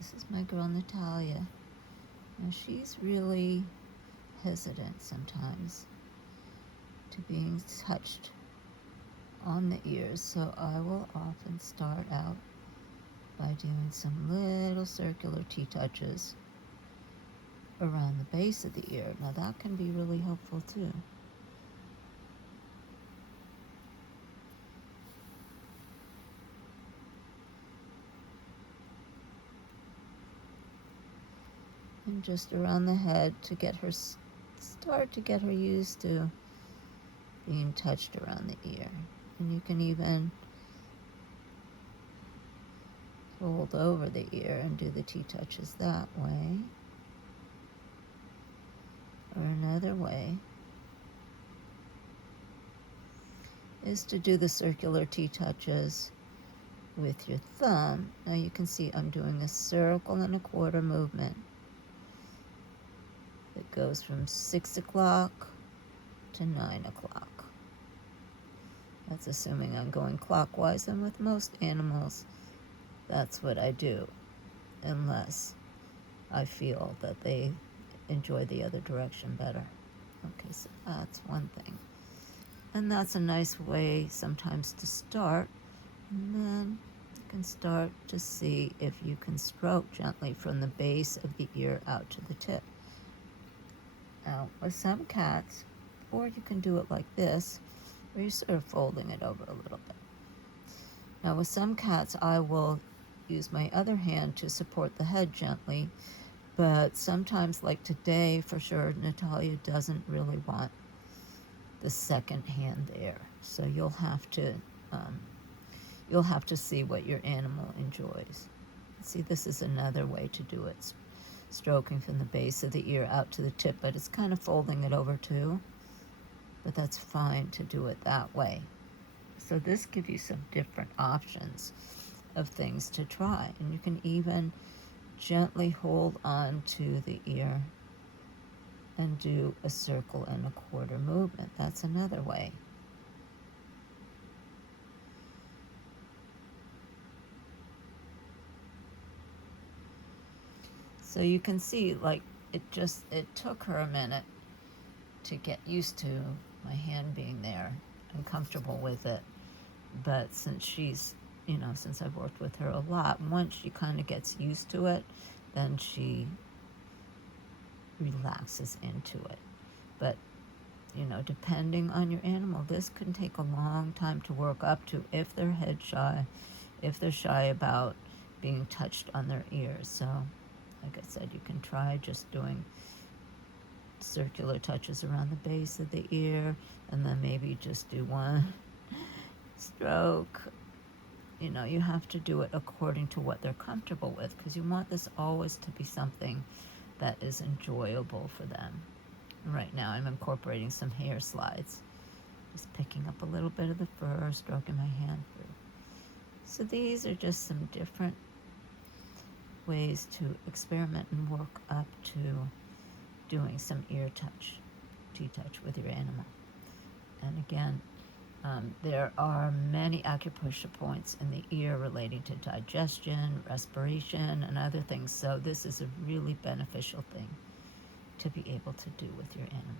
This is my girl Natalia. Now she's really hesitant sometimes to being touched on the ears, so I will often start out by doing some little circular T-touches around the base of the ear. Now that can be really helpful too. And just around the head to get her, start to get her used to being touched around the ear. And you can even fold over the ear and do the T-touches that way. Or another way is to do the circular T-touches with your thumb. Now you can see I'm doing a 1.25 movement that goes from 6 o'clock to 9 o'clock. That's assuming I'm going clockwise, and with most animals, that's what I do, unless I feel that they enjoy the other direction better. Okay, so that's one thing. And that's a nice way sometimes to start. And then you can start to see if you can stroke gently from the base of the ear out to the tip. Now, with some cats, or you can do it like this, where you're sort of folding it over a little bit. Now, with some cats, I will use my other hand to support the head gently, but sometimes, like today, for sure, Natalia doesn't really want the second hand there. So you'll have to see what your animal enjoys. See, this is another way to do it. Stroking from the base of the ear out to the tip, but it's kind of folding it over too. But that's fine to do it that way. So this gives you some different options of things to try. And you can even gently hold on to the ear and do a 1.25 movement. That's another way. So you can see, like, it took her a minute to get used to my hand being there and comfortable with it. But since she's, since I've worked with her a lot, once she kind of gets used to it, then she relaxes into it. But, depending on your animal, this can take a long time to work up to if they're head shy, if they're shy about being touched on their ears. So, like I said, you can try just doing circular touches around the base of the ear, and then maybe just do one stroke. You have to do it according to what they're comfortable with, because you want this always to be something that is enjoyable for them. Right now I'm incorporating some hair slides, just picking up a little bit of the fur, stroking my hand through. So these are just some different ways to experiment and work up to doing some ear touch, T-touch with your animal. And again, there are many acupressure points in the ear relating to digestion, respiration, and other things. So this is a really beneficial thing to be able to do with your animal.